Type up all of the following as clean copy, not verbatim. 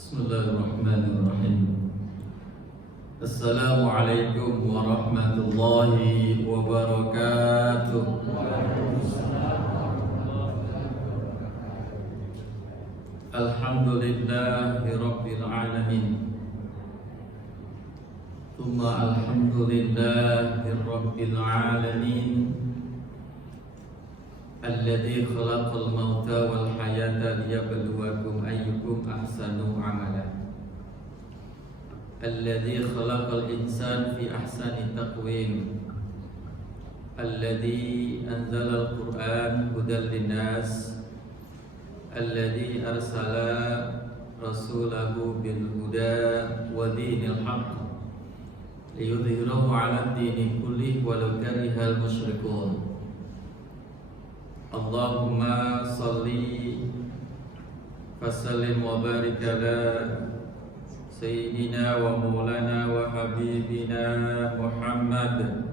Bismillahirrahmanirrahim. Assalamualaikum warahmatullahi wabarakatuh. Alhamdulillahi rabbil alamin. Thumma alhamdulillahi rabbil alamin. Alladzi khalaqal mauta wal hayata liyabluwakum ayyukum ahsanu amala. Alladzi khalaqal insana fi ahsani taqwim. Alladzi anzalal qur'an hudan linnas. Alladzi arsala rasulahu bil huda wa dinil haqq liyudhhirahu 'ala ad-dini kullihi walau karihal musyrikun. Allahumma salli fasallim wa barik ala Sayyidina wa maulana wa habibina Muhammad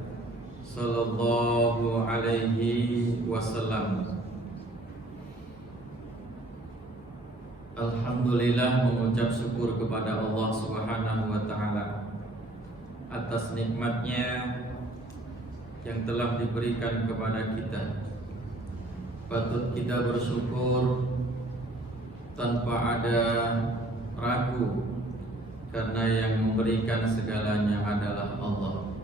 sallallahu alaihi wasallam. Alhamdulillah, mengucap syukur kepada Allah Subhanahu wa ta'ala atas nikmatnya yang telah diberikan kepada kita. Patut kita bersyukur tanpa ada ragu, karena yang memberikan segalanya adalah Allah.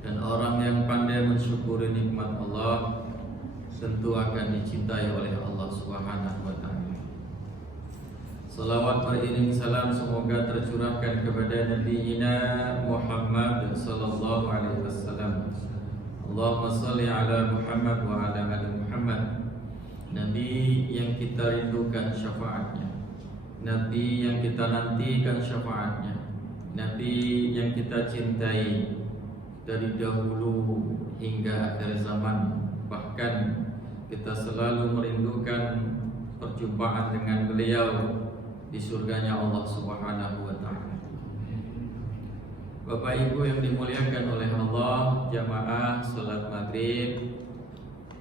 Dan orang yang pandai mensyukuri nikmat Allah tentu akan dicintai oleh Allah Subhanahu wa ta'ala. Salawat beriring salam semoga tercurahkan kepada Nabiina Muhammad sallallahu alaihi wasallam. Allahumma salli ala Muhammad wa ala ali Muhammad. Nabi yang kita rindukan syafaatnya, Nabi yang kita nantikan syafaatnya, Nabi yang kita cintai dari dahulu hingga akhir zaman. Bahkan kita selalu merindukan perjumpaan dengan beliau di surganya Allah Subhanahu wa ta'ala. Bapak Ibu yang dimuliakan oleh Allah, jamaah salat maghrib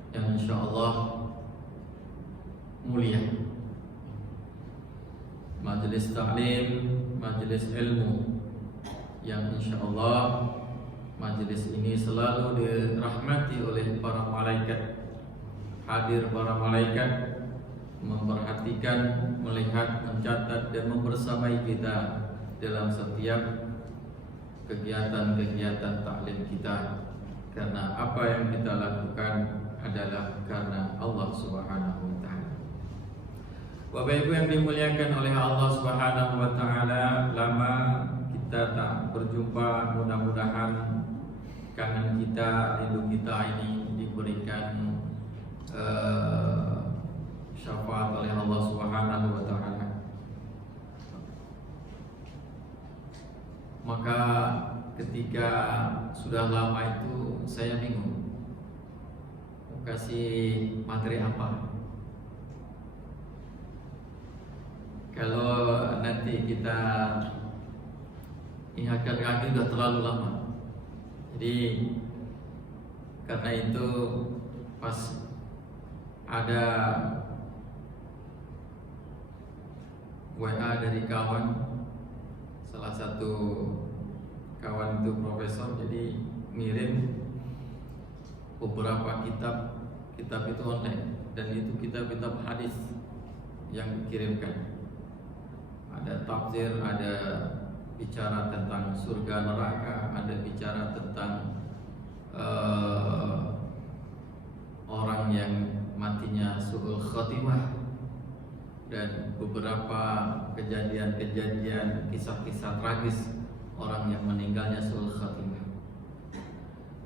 yang insyaallah mulia, majelis ta'lim, majelis ilmu yang insyaallah majelis ini selalu dirahmati oleh para malaikat. Hadir para malaikat memperhatikan, melihat, mencatat dan membersamai kita dalam setiap kegiatan-kegiatan taklim kita, karena apa yang kita lakukan adalah karena Allah Subhanahu wa ta'ala. Bapak Ibu yang dimuliakan oleh Allah Subhanahu wa ta'ala, lama kita tak berjumpa. Mudah-mudahan kangen kita, rindu kita ini diberikan syafaat oleh Allah Subhanahu wa ta'ala. Maka ketika sudah lama itu saya bingung mau kasih materi apa. Kalau nanti kita ingatkan lagi sudah terlalu lama. Jadi karena itu pas ada WA dari kawan, salah satu kawan itu profesor, jadi ngirim beberapa kitab itu online, dan itu kitab-kitab hadis yang dikirimkan. Ada tafsir, ada bicara tentang surga neraka, ada bicara tentang orang yang matinya su'ul khatimah, dan beberapa kejadian-kejadian, kisah-kisah tragis orang yang meninggalnya su'ul khatimah.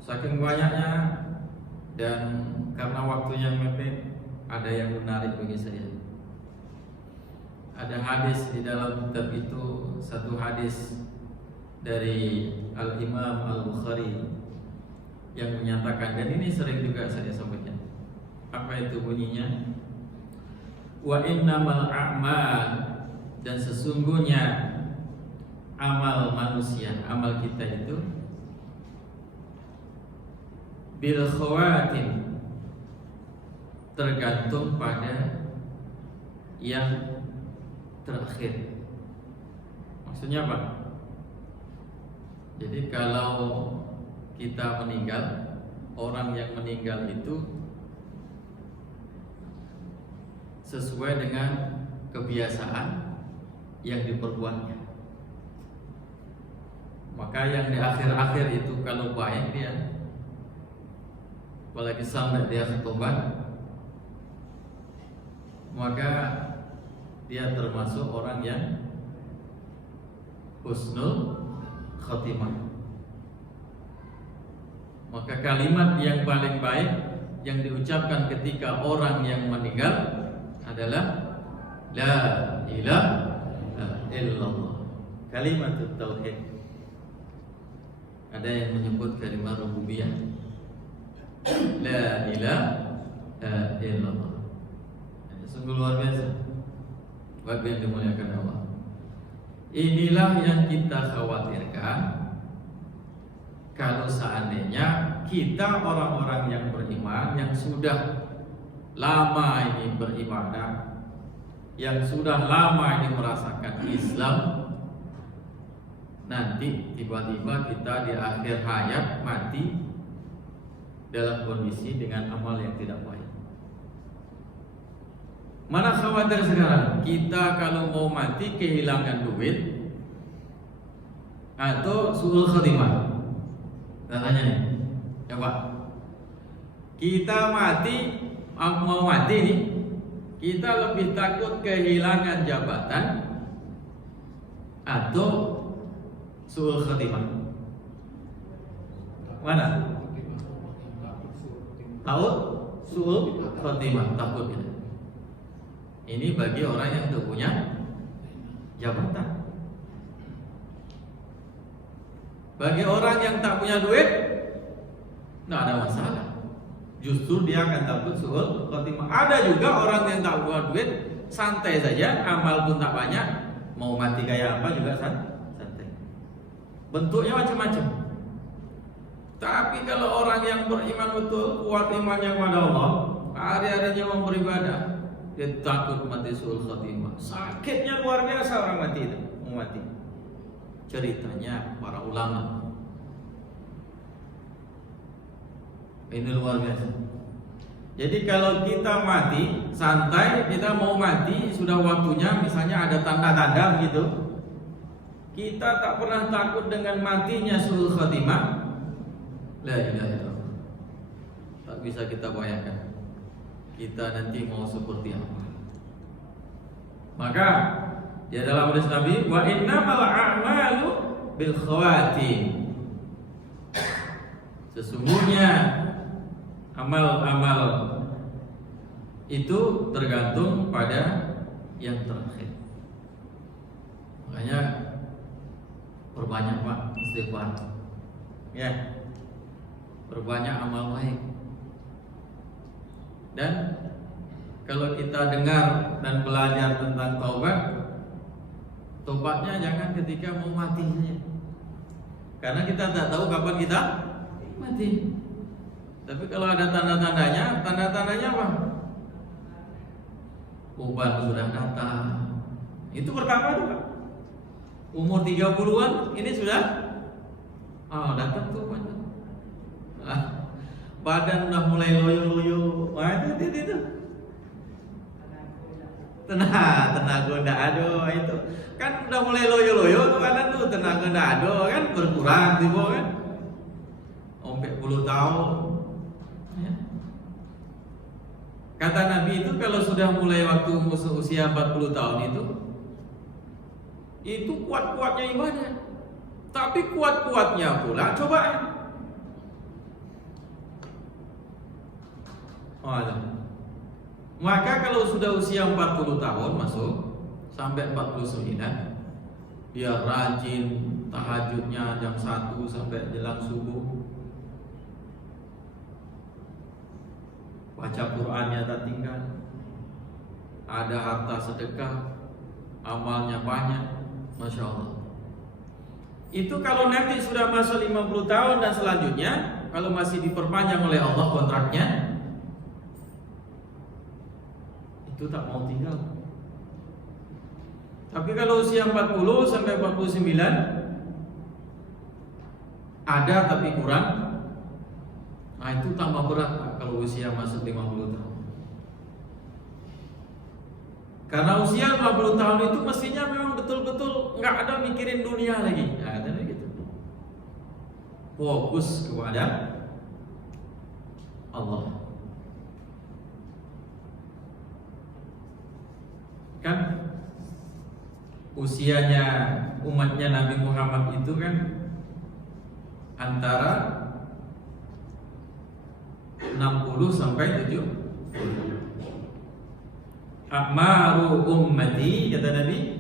Saking banyaknya dan karena waktunya mepet, ada yang menarik bagi saya. Ada hadis di dalam kitab itu, satu hadis dari Al-Imam Al-Bukhari yang menyatakan, dan ini sering juga saya sampaikan. Apa itu bunyinya? Wa innamal a'mal, dan sesungguhnya amal manusia, amal kita itu bil khawatim, tergantung pada yang terakhir. Maksudnya apa? Jadi kalau kita meninggal, orang yang meninggal itu sesuai dengan kebiasaan yang diperbuatnya. Maka yang di akhir-akhir itu kalau baik dia, apalagi sampai dia bertobat, maka dia termasuk orang yang husnul khotimah. Maka kalimat yang paling baik yang diucapkan ketika orang yang meninggal adalah la ilaha illallah, kalimat tauhid. Ada yang menyebut kalimat rububiyah, la ilaha illallah. Sungguh luar biasa bagi yang dimuliakan Allah. Inilah yang kita khawatirkan kalau seandainya kita orang-orang yang beriman, yang sudah lama ini beribadah, yang sudah lama ini merasakan Islam, nanti tiba-tiba kita di akhir hayat mati dalam kondisi dengan amal yang tidak baik. Mana khawatir sekarang kita kalau mau mati kehilangan duit atau suul khotimah? Tanya nih, coba kita mati, mau mati nih, kita lebih takut kehilangan jabatan atau suul khotimah? Mana? Tahu suul khotimah, takut ya. Ini bagi orang yang tidak punya jabatan. Bagi orang yang tak punya duit, tidak ada masalah. Justru dia akan takut suul khotimah. Ada juga orang yang tak punya duit, santai saja, amal pun tak banyak, mau mati kayak apa juga santai. Bentuknya macam-macam. Tapi kalau orang yang beriman betul, kuat imannya kepada Allah, hari-harinya mau beribadah, dia takut mati suul khotimah. Sakitnya luar biasa orang mati itu, mau mati. Ceritanya para ulama ini luar biasa. Jadi kalau kita mati santai, kita mau mati sudah waktunya, misalnya ada tanda-tanda gitu, kita tak pernah takut dengan matinya suul khotimah, la ilaha illallah. Tak bisa kita bayangkan kita nanti mau seperti apa. Maka di dalam hadis Nabi, wa innamal a'malu bil khawatim. Sesungguhnya amal-amal itu tergantung pada yang terakhir. Makanya perbanyak Pak istighfar. Ya. Perbanyak amal baik. Dan kalau kita dengar dan belajar tentang taubat, tobatnya jangan ketika mau mati saja, karena kita tak tahu kapan kita mati. Tapi kalau ada tanda-tandanya, tanda-tandanya apa? Uban sudah datang. Itu pertama juga. Umur 30-an ini sudah datang tuh uban. Badan udah mulai loyo-loyo. Wah itu. Tenaga ndak ada itu. Kan udah mulai loyo-loyo tuh badan tuh, tenaga ndak ada kan, berkurang tiba kan. Sampai 10 tahun. Ya. Kata Nabi itu kalau sudah mulai waktu usia 40 tahun itu kuat-kuatnya ibadah. Tapi kuat-kuatnya pula cobaan. Maka kalau sudah usia 40 tahun masuk sampai 49, dia rajin tahajudnya jam 1 sampai jelang subuh, baca Qur'annya tak tinggal, ada harta sedekah, amalnya banyak, Masya Allah. Itu kalau nanti sudah masuk 50 tahun dan selanjutnya, kalau masih diperpanjang oleh Allah kontraknya, itu tak mau tinggal. Tapi kalau usia 40 sampai 49 ada tapi kurang, nah itu tambah berat Pak, kalau usia masuk 50 tahun. Karena usia 50 tahun itu mestinya memang betul-betul nggak ada mikirin dunia lagi. Nah, ada gitu. Fokus kepada Allah. Kan usianya umatnya Nabi Muhammad itu kan antara 60 sampai 70. A'maru ummati, kata Nabi,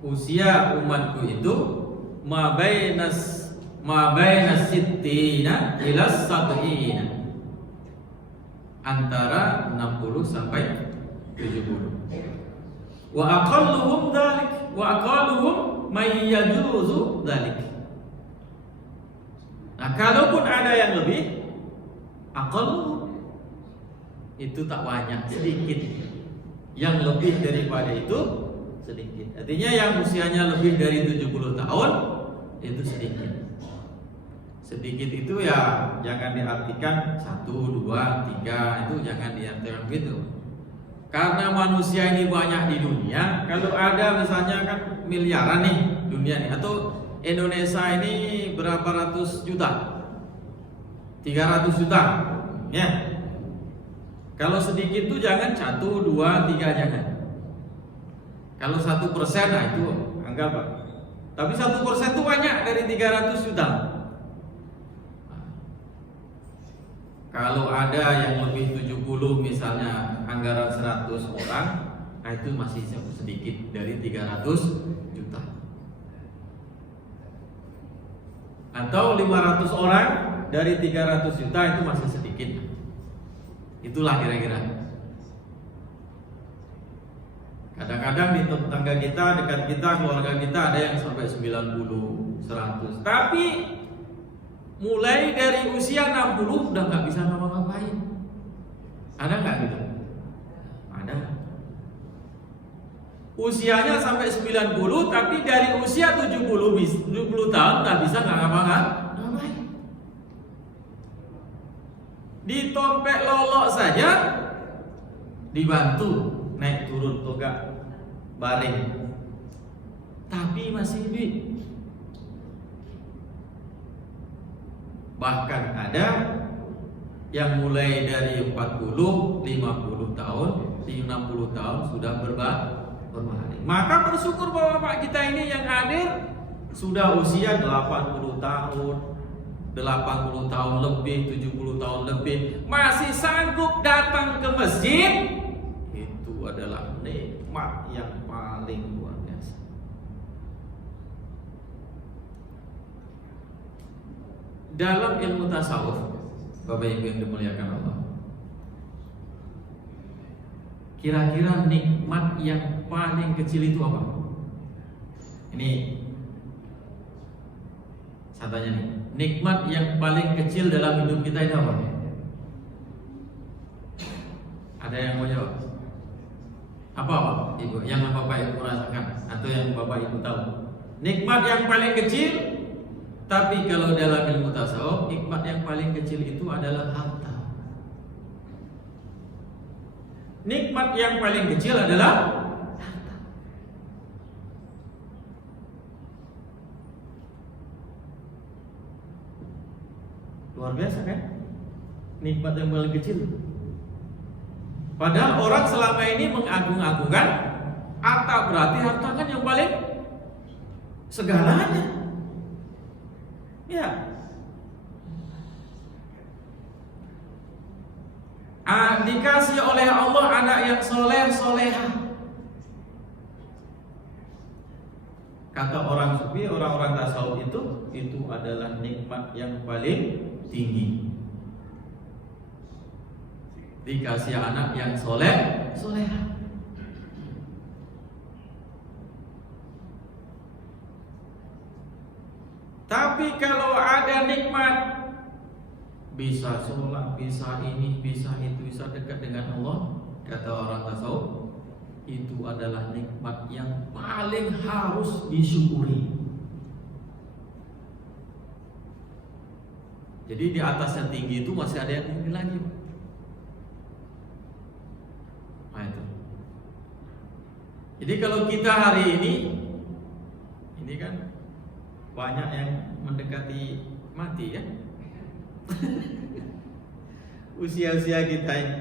usia umatku itu ma bainas sittina ila sab'ina, antara 60 sampai 70. Wa aqalluhum dzalik wa aqalluhum may yajuzu dzalik. Nah, kalaupun ada yang lebih, aqalluhum itu tak banyak, sedikit. Yang lebih daripada itu sedikit. Artinya yang usianya lebih dari 70 tahun itu sedikit. Sedikit itu ya jangan diartikan 1, 2, 3, itu jangan diartikan begitu. Karena manusia ini banyak di dunia. Kalau ada misalnya kan miliaran nih dunia nih, atau Indonesia ini berapa ratus juta? 300 juta. Ya. Kalau sedikit itu jangan 1, 2, 3, jangan. Kalau 1%, nah itu anggap Pak. Tapi 1% itu banyak dari 300 juta. Kalau ada yang lebih 70 misalnya anggaran 100 orang, nah itu masih sedikit dari 300 juta. Atau 500 orang dari 300 juta itu masih sedikit. Itulah kira-kira. Kadang-kadang di tetangga kita, dekat kita, keluarga kita ada yang sampai 90, 100. Tapi mulai dari usia 60 udah nggak bisa ngapa-ngapain. Ada nggak gitu? Ada. Usianya sampai 90, tapi dari usia 70 tahun nggak bisa ngapa-ngapain. Ditompek lolok saja dibantu naik turun toga baring, tapi masih hidup. Bahkan ada yang mulai dari 40, 50 tahun, 60 tahun sudah berbaring. Maka bersyukur bahwa Bapak kita ini yang hadir sudah usia 80 tahun, 80 tahun lebih, 70 tahun lebih, masih sanggup datang ke masjid. Itu adalah nikmat yang paling luar biasa. Dalam ilmu tasawuf, Bapak Ibu yang dimuliakan Allah, kira-kira nikmat yang paling kecil itu apa? Ini saya tanya nih, nikmat yang paling kecil dalam hidup kita itu apa? Ada yang mau jawab? Apa Ibu? Yang Bapak Ibu rasakan atau yang Bapak Ibu tahu? Nikmat yang paling kecil, tapi kalau dalam ilmu tasawuf, nikmat yang paling kecil itu adalah harta. Nikmat yang paling kecil adalah luar biasa kan? Nikmat yang paling kecil. Padahal orang selama ini mengagung-agungkan harta, berarti harta kan yang paling segalanya. Ya. Dikasih oleh Allah anak yang soleh, solehah. Kata orang sufi, orang-orang tasawuf itu adalah nikmat yang paling tinggi. Dikasih anak yang soleh, solehah. Tapi kalau ada nikmat, bisa sholat, bisa ini, bisa itu, bisa dekat dengan Allah, kata orang tasawuf, itu adalah nikmat yang paling harus disyukuri. Jadi di atas yang tinggi itu masih ada yang tinggi lagi. Nah itu. Jadi kalau kita hari ini kan banyak yang mendekati mati ya. Usia-usia kita ini.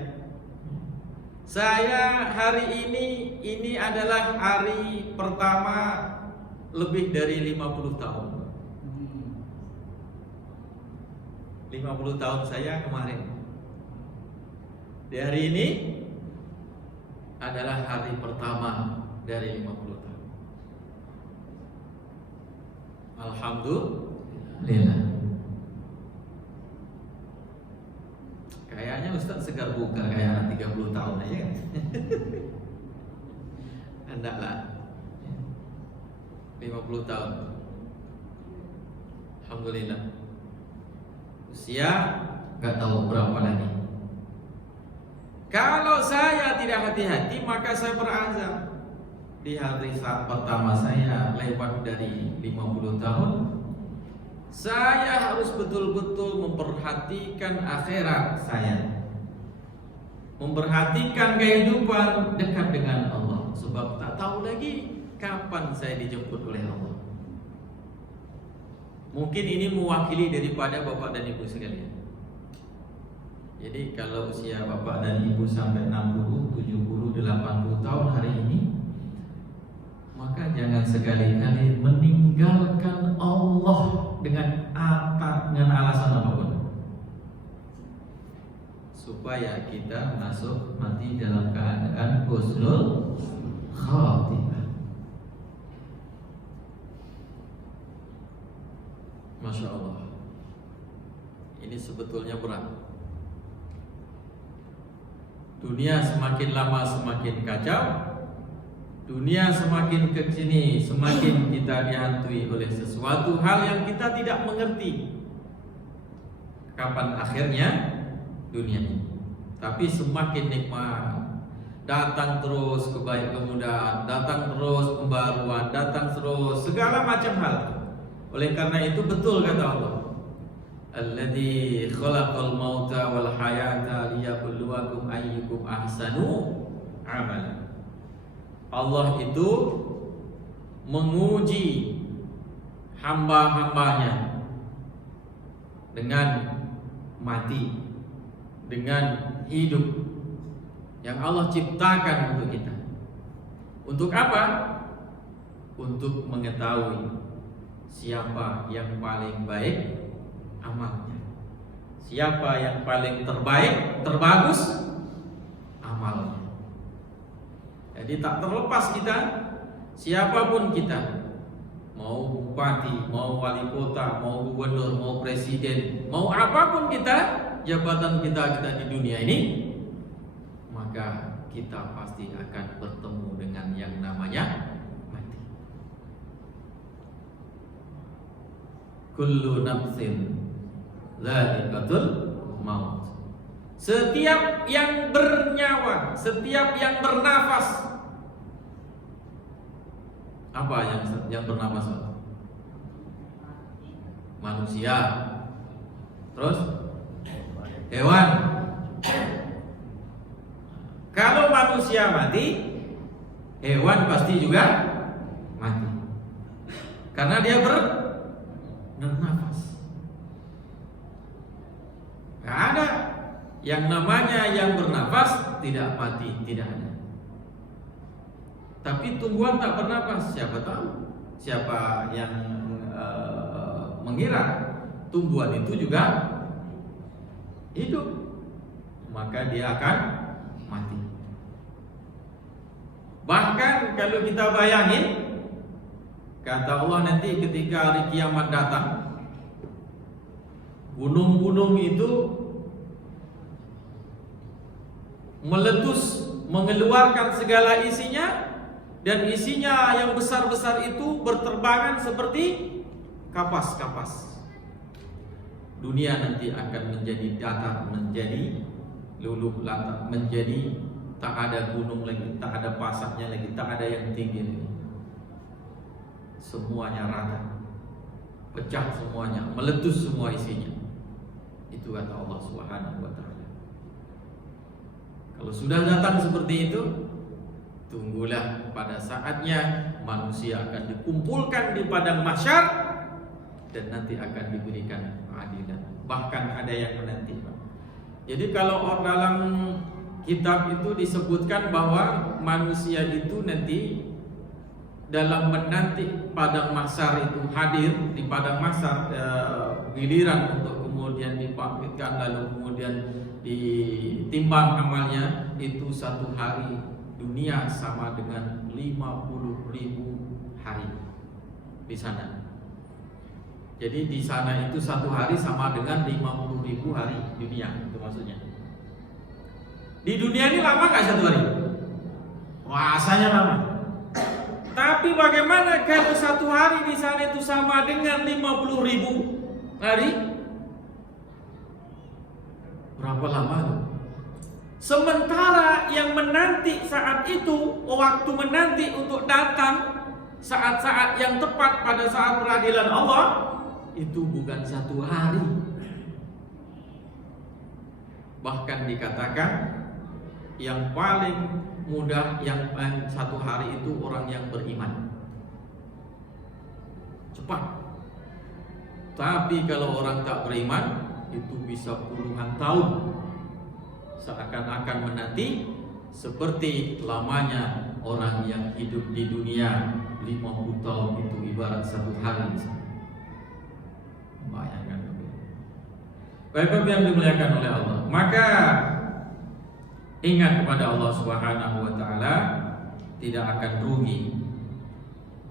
Saya hari ini adalah hari pertama lebih dari 50 tahun. 50 tahun saya kemarin. Di hari ini adalah hari pertama dari 50 tahun. Alhamdulillah. Kayaknya Ustaz segar buka kayak anak 30 tahun aja kan. Hendaklah 50 tahun. Alhamdulillah. Usia gak tahu berapa lagi. Kalau saya tidak hati-hati maka saya berazam. Di hari saat pertama saya lewat dari 50 tahun, saya harus betul-betul memperhatikan akhirat saya, memperhatikan kehidupan dekat dengan Allah. Sebab tak tahu lagi kapan saya dijemput oleh Allah. Mungkin ini mewakili daripada bapak dan ibu sekalian. Jadi kalau usia bapak dan ibu sampai 60, 70, 80 tahun hari ini, maka jangan sekali-kali meninggalkan Allah dengan alasan apapun, supaya kita masuk mati dalam keadaan husnul khatimah. Masya Allah. Ini sebetulnya berat. Dunia semakin lama semakin kacau. Dunia semakin ke sini semakin kita dihantui oleh sesuatu hal yang kita tidak mengerti kapan akhirnya dunia ini. Tapi semakin nikmat, datang terus kemudahan, datang terus pembaruan, datang terus segala macam hal. Oleh karena itu betul kata Allah, Alladzi khalaqal mauta wal hayata liyabluwakum ayyukum ahsanu amala. Allah itu menguji hamba-hambanya dengan mati, dengan hidup yang Allah ciptakan untuk kita. Untuk apa? Untuk mengetahui siapa yang paling baik amalnya, siapa yang paling terbaik, terbagus amalnya. Jadi tak terlepas kita, siapapun kita, mau bupati, mau wali kota, mau gubernur, mau presiden, mau apapun kita, jabatan kita di dunia ini, maka kita pasti akan bertemu dengan yang namanya mati. Kullu nafsin dha'iqatul maut. Setiap yang bernyawa, setiap yang bernafas. Apa yang bernafas? Manusia. Terus hewan. Kalau manusia mati, hewan pasti juga mati. Karena dia bernafas. Gak ada yang namanya yang bernafas tidak mati, tidak ada. Tapi tumbuhan tak bernafas, siapa tahu? Siapa yang mengira tumbuhan itu juga hidup, maka dia akan mati. Bahkan kalau kita bayangin, kata Allah nanti ketika hari kiamat datang, gunung-gunung itu meletus, mengeluarkan segala isinya, dan isinya yang besar-besar itu berterbangan seperti kapas-kapas. Dunia nanti akan menjadi datar, menjadi luluh lantak, menjadi Tak ada gunung lagi, tak ada pasaknya lagi, tak ada yang tinggi lagi. Semuanya rata, pecah semuanya, meletus semua isinya. Itu kata Allah Subhanahu wa ta'ala. Kalau sudah datang seperti itu, tunggulah pada saatnya manusia akan dikumpulkan di padang mahsyar dan nanti akan diberikan keadilan. Bahkan ada yang menanti. Jadi kalau dalam kitab itu disebutkan bahwa manusia itu nanti dalam menanti padang mahsyar itu hadir di padang mahsyar, giliran untuk kemudian dibangkitkan lalu kemudian ditimbang amalnya, itu satu hari dunia sama dengan 50.000 hari di sana. Jadi di sana itu satu hari sama dengan 50.000 hari dunia, itu maksudnya. Di dunia ini lama nggak satu hari? Rasanya lama. Tapi bagaimana kalau satu hari di sana itu sama dengan 50.000 hari? Berapa lama tuh? Sementara yang menanti saat itu, waktu menanti untuk datang saat-saat yang tepat pada saat peradilan Allah, itu bukan satu hari. Bahkan dikatakan yang paling mudah yang satu hari itu orang yang beriman, cepat. Tapi kalau orang tak beriman, itu bisa puluhan tahun, seakan-akan menanti seperti lamanya orang yang hidup di dunia 50 tahun itu ibarat satu hari. Bayangkan. Baik-baik yang dimuliakan oleh Allah, maka ingat kepada Allah Subhanahu wa ta'ala, tidak akan rugi.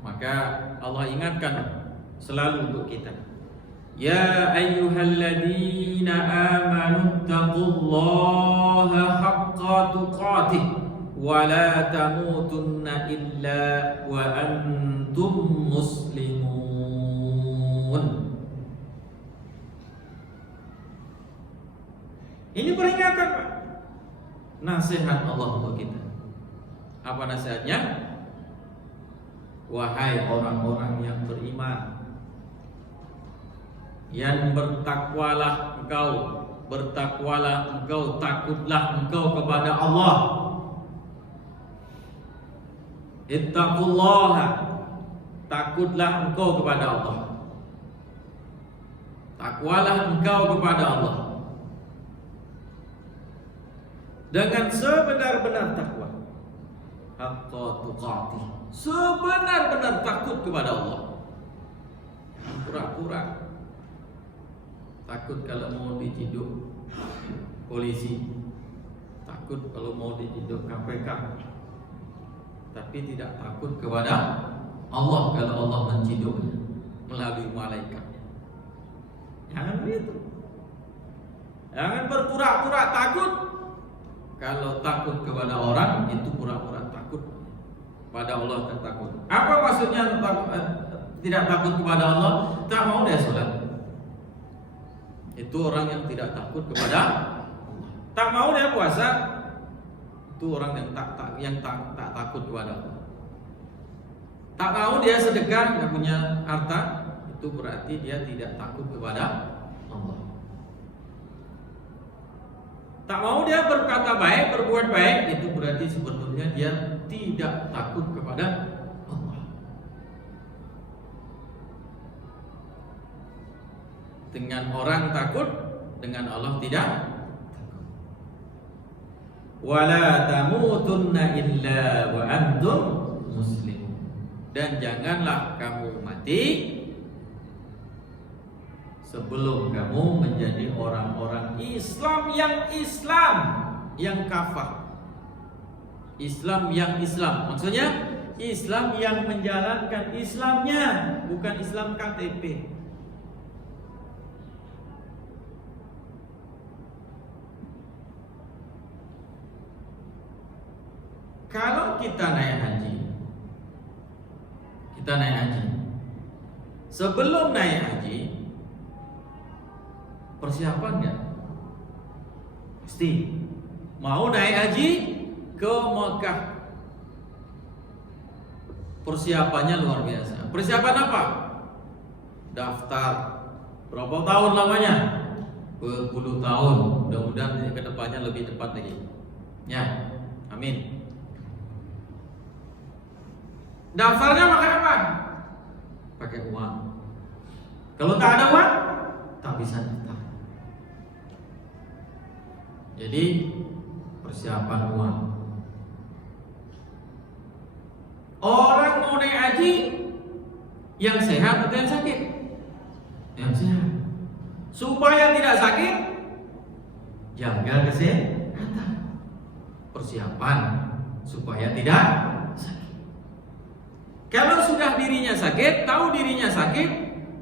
Maka Allah ingatkan selalu untuk kita, ya ayyuhalladzina amanu taqullaha haqqa tuqatih wa la tamutunna illa wa antum muslimun. Ini peringatan, Pak. Nasihat Allah untuk kita. Apa nasihatnya? Wahai orang-orang yang beriman, yang bertakwalah engkau, takutlah engkau kepada Allah. Ittaqullaha, takutlah engkau kepada Allah. Takwalah engkau kepada Allah dengan sebenar-benar takwa. Haqqa tuqatih, sebenar-benar takut kepada Allah. Jangan pura-pura takut kalau mau diciduk polisi, takut kalau mau diciduk KPK, tapi tidak takut kepada Allah kalau Allah menciduknya melalui malaikat. Jangan begitu. Jangan berpura-pura takut. Kalau takut kepada orang itu pura-pura takut. Pada Allah tak takut. Apa maksudnya tidak takut kepada Allah? Tak mau dia sholat. Itu orang yang tidak takut kepada Allah. Tak mau dia puasa. Itu orang yang tak takut kepada Allah. Tak mau dia sedekah, tidak punya harta, itu berarti dia tidak takut kepada Allah. Tak mau dia berkata baik, berbuat baik, itu berarti sebetulnya dia tidak takut kepada Allah. Dengan orang takut, dengan Allah tidak takut. Wala tamutunna illa wa antum muslimun. Dan janganlah kamu mati sebelum kamu menjadi orang-orang Islam yang kafah. Islam yang Islam, maksudnya Islam yang menjalankan Islamnya, bukan Islam KTP. Kalau kita naik haji, sebelum naik haji persiapan nggak? Pasti. Mau naik haji, ke Mekah. Persiapannya luar biasa. Persiapan apa? Daftar. Berapa tahun lamanya? Berpuluh tahun. Mudah-mudahan ke depannya lebih cepat lagi. Ya, amin. Daftarnya pakai apa? Pakai uang. Kalau tak ada uang, tak bisa daftar. Jadi persiapan uang. Orang mau naik haji, yang sehat atau yang sakit? Yang sehat. Supaya tidak sakit, jaga kesehatan. Persiapan supaya tidak sakit. Kalau sudah dirinya sakit, tahu dirinya sakit,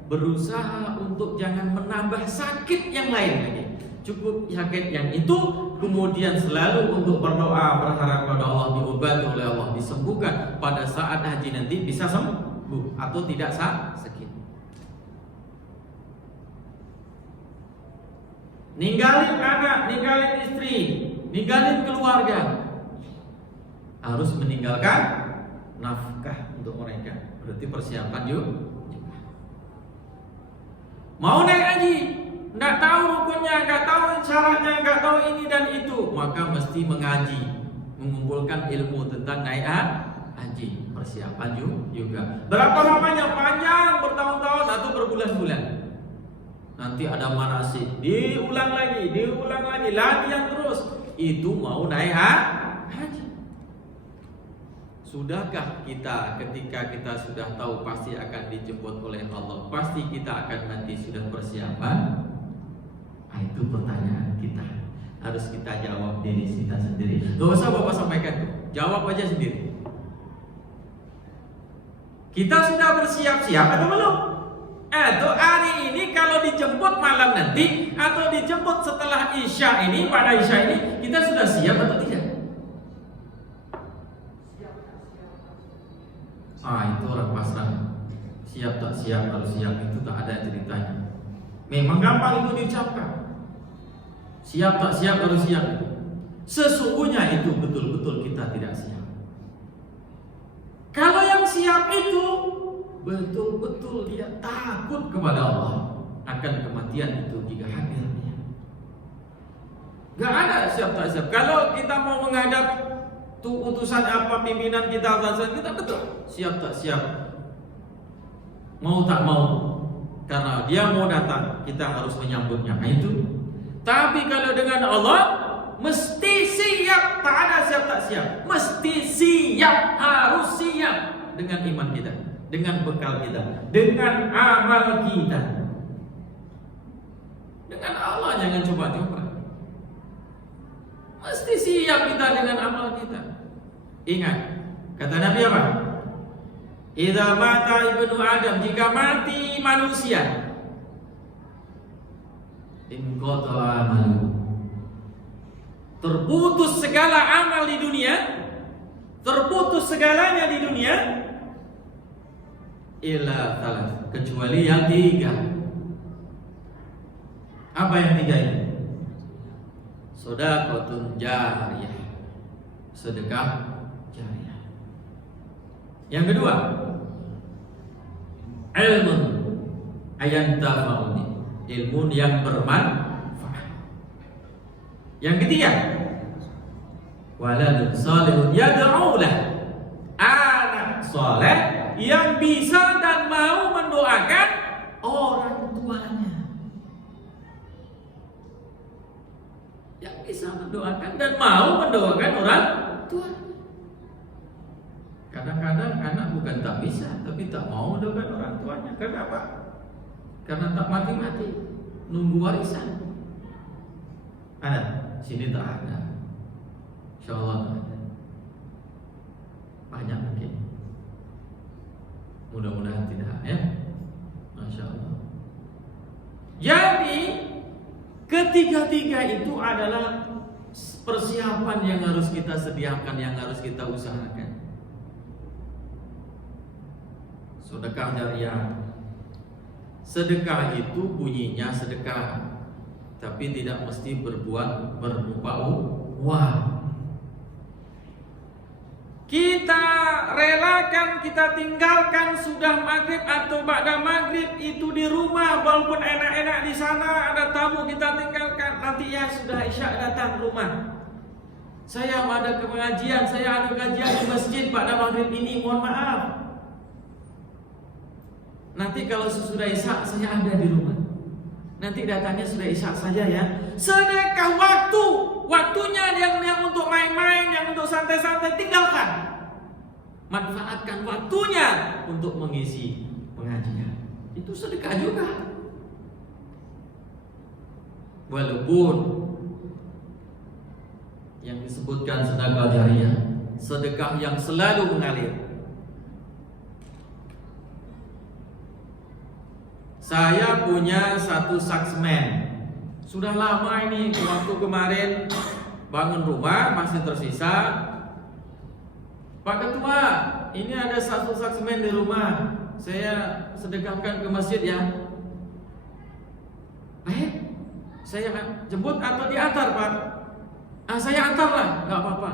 berusaha untuk jangan menambah sakit yang lain lagi. Cukup sakit yang itu, kemudian selalu untuk berdoa, berharap pada Allah, diobati oleh Allah, disembuhkan. Pada saat haji nanti bisa sembuh atau tidak sakit. Ninggalin anak, ninggalin istri, ninggalin keluarga. Harus meninggalkan nafkah untuk mereka. Berarti persiapan juga. Mau naik haji, nggak tahu rukunnya, nggak tahu syaratnya, nggak tahu ini dan itu, maka mesti mengaji, mengumpulkan ilmu tentang naik haji. Persiapan juga. Berapa lamanya? Panjang, bertahun-tahun atau berbulan-bulan. Nanti ada manasik, diulang lagi, latihan terus. Itu mau naik haji. Sudahkah kita ketika kita sudah tahu pasti akan dijemput oleh Allah, pasti kita akan mati, sudah persiapan? Nah, itu pertanyaan kita. Harus kita jawab diri kita sendiri. Gak usah Bapak sampaikan, jawab aja sendiri. Kita sudah bersiap-siap atau belum? Atau hari ini kalau dijemput malam nanti, atau dijemput setelah Isya ini, pada Isya ini, kita sudah siap atau tidak? Itu orang pasrah. Siap tak siap, kalau siap itu tak ada ceritanya. Memang gampang itu diucapkan. Siap tak siap, kalau siap. Sesungguhnya itu betul-betul kita tidak siap. Kalau yang siap itu betul-betul dia takut kepada Allah akan kematian itu jika hadirnya. Gak ada siap tak siap. Kalau kita mau menghadap utusan apa, pimpinan kita, atasan kita, betul siap tak siap, mau tak mau, karena dia mau datang, kita harus menyambutnya. Nah, itu. Tapi kalau dengan Allah, mesti siap, tak ada siap tak siap, mesti siap, harus siap dengan iman kita, dengan bekal kita, dengan amal kita. Dengan Allah jangan coba-coba. Mesti siap kita dengan amal kita. Ingat, kata Nabi apa? Idza mata ibnu Adam, jika mati manusia, inqata amalu, terputus segala amal di dunia, terputus segalanya di dunia, illa thalath, kecuali yang tiga. Apa yang tiga itu? Shadaqatun jariyah, sedekah jariyah. Yang kedua, ilmun ayantafa'uni, ilmu yang bermanfaat. Yang ketiga, waladun salihun yad'ulah, anak soleh yang bisa dan mau mendoakan orang tuanya. Yang bisa mendoakan dan mau mendoakan orang tua. Kadang-kadang anak bukan tak bisa, tapi tak mau mendoakan orang tuanya. Kenapa? Karena tak mati-mati, nunggu warisan. Ada? Sini tak ada. Insyaallah tak ada. Banyak mungkin. Mudah-mudahan tidak, ya. Masya Allah. Jadi ketiga-tiga itu adalah persiapan yang harus kita sediakan, yang harus kita usahakan. Sedekah jariyah. Sedekah itu bunyinya sedekah, tapi tidak mesti berupa uang. kita relakan, kita tinggalkan sudah maghrib atau ba'da maghrib itu di rumah, walaupun enak-enak di sana ada tamu kita tinggalkan. Nanti ya sudah isya datang rumah. Saya ada pengajian, saya ada kajian di masjid ba'da maghrib ini, mohon maaf. Nanti kalau sesudah isya saya ada di rumah. Nanti datangnya sudah isya saja ya. Sedekah waktu, waktunya yang untuk main-main, yang untuk santai-santai tinggalkan. Manfaatkan waktunya untuk mengisi pengajian. Itu sedekah juga. Walaupun yang disebutkan sedekah jariyah, sedekah yang selalu mengalir. Saya punya satu saksmen. Sudah lama ini, waktu kemarin bangun rumah masih tersisa. Pak Ketua, ini ada satu saksmen di rumah, saya sedekahkan ke masjid ya. Baik, saya jemput atau diantar Pak? Saya antar lah, nggak apa-apa.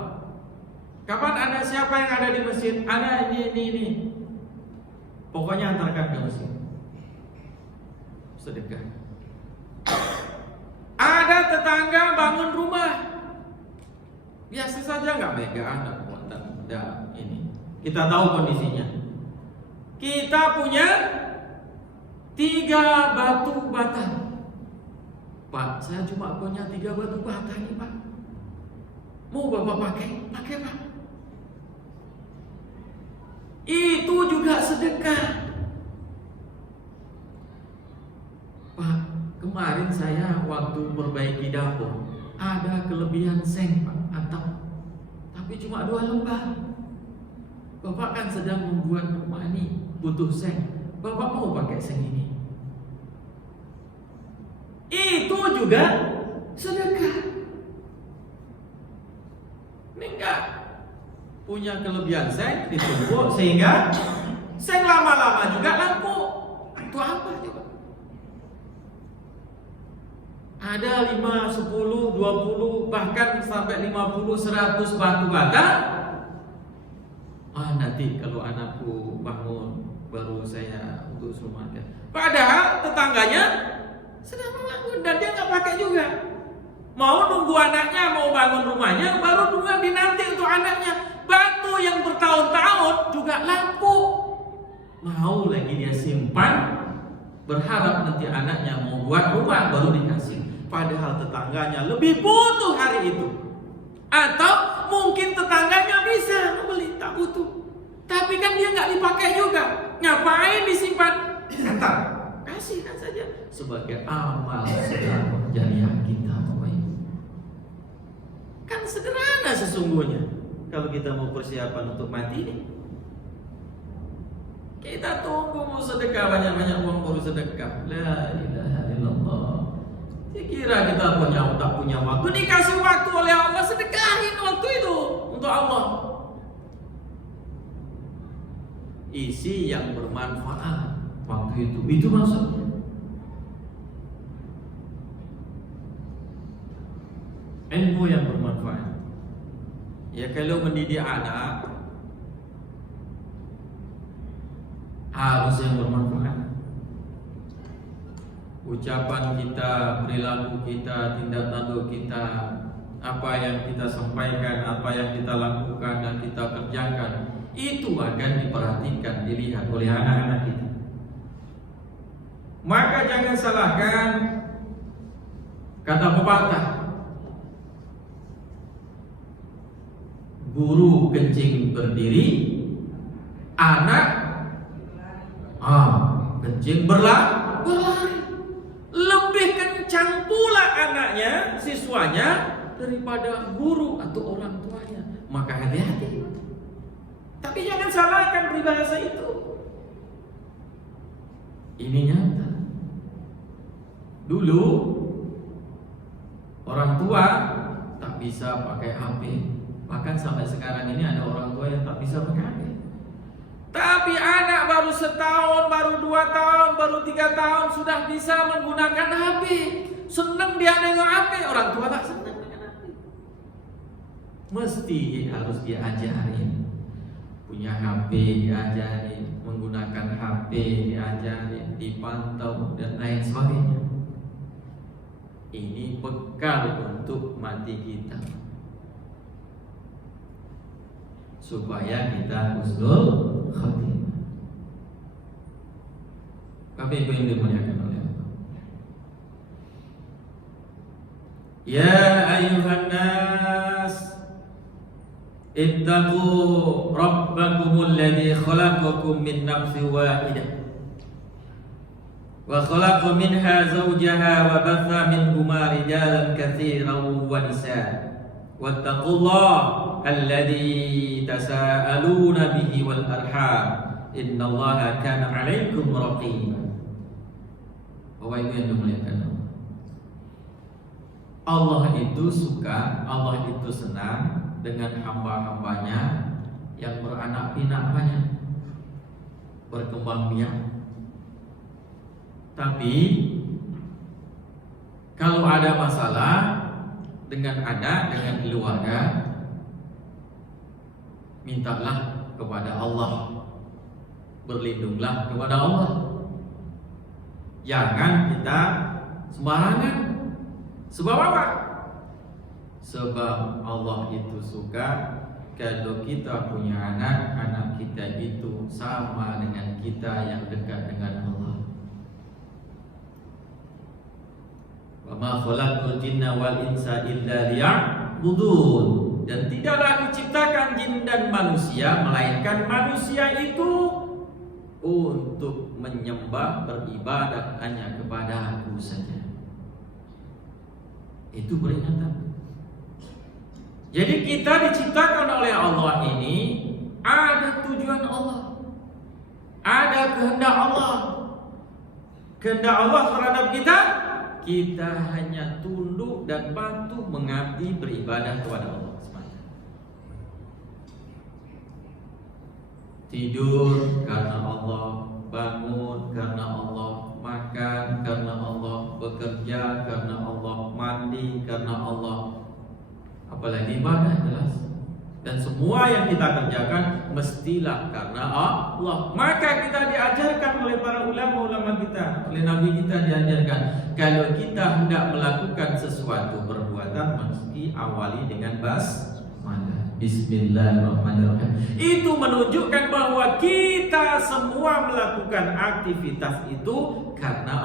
Kapan ada siapa yang ada di masjid? Ada ini. Pokoknya antarkan ke masjid. Sedekah. Ada tetangga bangun rumah, biasa saja, nggak megang, nggak ini. Kita tahu kondisinya. Kita punya 3 batu bata. Pak, saya cuma punya 3 batu bata nih Pak. Mau Bapak pakai? Pakai Pak. Itu juga sedekah. Pak, kemarin saya waktu perbaiki dapur ada kelebihan seng Pak, atap. Tapi cuma 2 lembar. Bapak kan sedang membuat rumah ini, butuh seng. Bapak mau pakai seng ini. Itu juga sedekah. Ini enggak punya kelebihan seng, ditumpuk sehingga seng lama-lama juga lampu. Itu apa coba? Ada 5, 10, 20, bahkan sampai 50, 100 batu bata. Nanti kalau anakku bangun baru saya untuk sumatkan. Padahal tetangganya sedang bangun dan dia nggak pakai juga. Mau nunggu anaknya mau bangun rumahnya, baru nunggu dinanti untuk anaknya. Batu yang bertahun-tahun juga lampu. Mau lagi dia simpan, berharap nanti anaknya mau buat rumah baru dikasih. Padahal tetangganya lebih butuh hari itu. Atau mungkin tetangganya bisa membeli, tak butuh. Tapi kan dia nggak dipakai juga. Ngapain disimpan? Antar, kasihkan saja sebagai amal sedekah jariyah kita. Kan sederhana sesungguhnya. Kalau kita mau persiapan untuk mati ini, kita tunggu mau sedekah banyak-banyak uang baru sedekah. La ilaha illallah. Kira kita tak punya waktu, dikasih waktu oleh Allah, sedekahin waktu itu untuk Allah. Isi yang bermanfaat waktu itu maksudnya. Ilmu yang bermanfaat. Ya kalau mendidik anak harus yang bermanfaat. Ucapan kita, perilaku kita, tindak tanduk kita, apa yang kita sampaikan, apa yang kita lakukan dan kita kerjakan, itu akan diperhatikan, dilihat oleh anak-anak kita. Maka jangan salahkan kata pepatah, guru kencing berdiri, anak kencing berlari. Lebih kencang pula anaknya, siswanya, daripada guru atau orang tuanya. Maka hati-hati. Tapi jangan salahkan peribahasa itu. Ini nyata. Dulu orang tua tak bisa pakai HP. Bahkan sampai sekarang ini ada orang tua yang tak bisa pakai HP. Tapi anak baru setahun, baru 2 tahun, baru 3 tahun sudah bisa menggunakan HP. Senang dia nengok HP, orang tua tak senang dengan HP. Mesti harus dia ajarin. punya HP diajari, menggunakan HP diajari, dipantau dan lain sebagainya. Ini bekal untuk mati kita, supaya kita husnul khatimah. Bapak Ibu yang dimuliakan oleh Allah. Ya ayuhan nas, ittaqu rabbakumul ladzi khalaqakum min nafsin wahidah wa khalaqa minha zawjaha wa batha minhuma rijalan katsiran wa nisaa wattaqullaha alladzi tasaaluna bihi wal arham innallaha kana 'alaikum raqiba. Bapak Ibu yang dimuliakan Allah, itu suka, Allah itu senang dengan hamba-hambanya yang beranak pinak banyak, berkembang biak. Tapi kalau ada masalah dengan anak, dengan keluarga, mintalah kepada Allah, berlindunglah kepada Allah. Jangan kita sembarangan. Sebab apa? Sebab Allah itu suka kalau kita punya anak, anak kita itu sama dengan kita yang dekat dengan Allah. Wa ma khalaqtul jinna wal insa illa liya'budun. Dan tidaklah diciptakan jin dan manusia melainkan manusia itu untuk menyembah, beribadah hanya kepada Aku saja. Itu peringatan. Jadi kita diciptakan oleh Allah ini ada tujuan Allah, ada kehendak Allah. Kehendak Allah terhadap kita, kita hanya tunduk dan patuh mengabdi beribadah kepada Allah semata. Tidur karena Allah, bangun karena Allah, makan karena Allah, bekerja karena Allah, mandi karena Allah. Apalagi ibadah jelas. Dan semua yang kita kerjakan mestilah karena Allah. Maka kita diajarkan oleh para ulama-ulama kita, oleh Nabi kita diajarkan, kalau kita hendak melakukan sesuatu perbuatan mesti awali dengan basmalah, Bismillahirrahmanirrahim. Itu menunjukkan bahwa kita semua melakukan aktivitas itu karena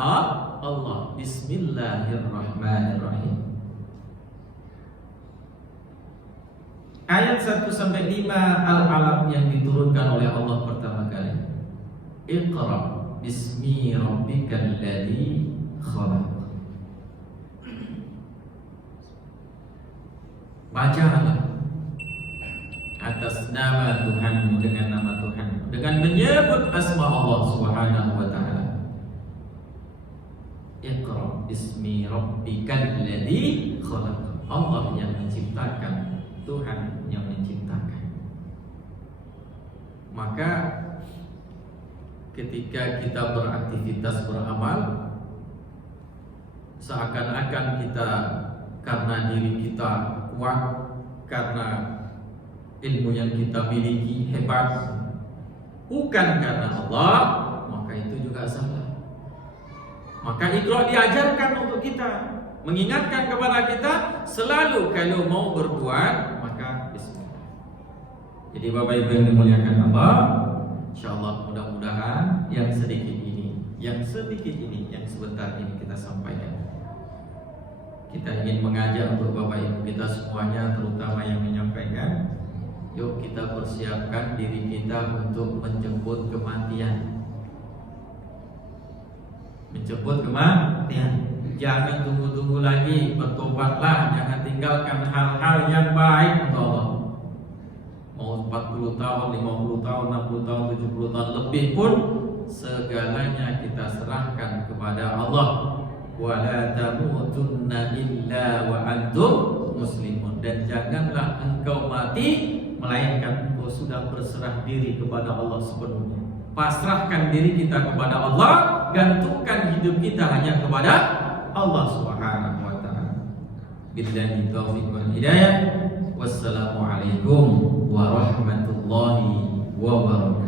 Allah. Bismillahirrahmanirrahim. Ayat 1-5 Al-Alaq yang diturunkan oleh Allah pertama kali. Iqra bismi rabbikal ladzi khalaq. Bacalah atas nama Tuhanmu, dengan nama Tuhan, dengan menyebut asma Allah Subhanahu wa taala. Iqra bismi rabbikal ladzi khalaq. Allah yang menciptakan, Tuhan yang menciptakan. Maka ketika kita beraktivitas beramal, seakan-akan kita karena diri kita kuat, karena ilmu yang kita miliki hebat, bukan karena Allah, maka itu juga salah. Maka Iqra diajarkan untuk kita, mengingatkan kepada kita selalu kalau mau berbuat maka bismillah. Jadi Bapak Ibu yang dimuliakan Allah, insyaallah mudah-mudahan yang sedikit ini yang sebentar ini kita sampaikan, kita ingin mengajak untuk Bapak Ibu kita semuanya, terutama yang menyampaikan, yuk kita persiapkan diri kita untuk menjemput kematian. Menjemput kematian. Jangan tunggu-tunggu lagi, bertobatlah, jangan tinggalkan hal-hal yang baik untuk Allah. Mau 40 tahun, 50 tahun, 60 tahun, 70 tahun lebih pun, segalanya kita serahkan kepada Allah. Wala tamutunna illa wa antum muslimun. Dan janganlah engkau mati melainkan engkau sudah berserah diri kepada Allah sepenuhnya. Pasrahkan diri kita kepada Allah, gantungkan hidup kita hanya kepada Allah Subhanahu wa taala. Billahi taufiq wal hidayah. Wassalamualaikum warahmatullahi wabarakatuh.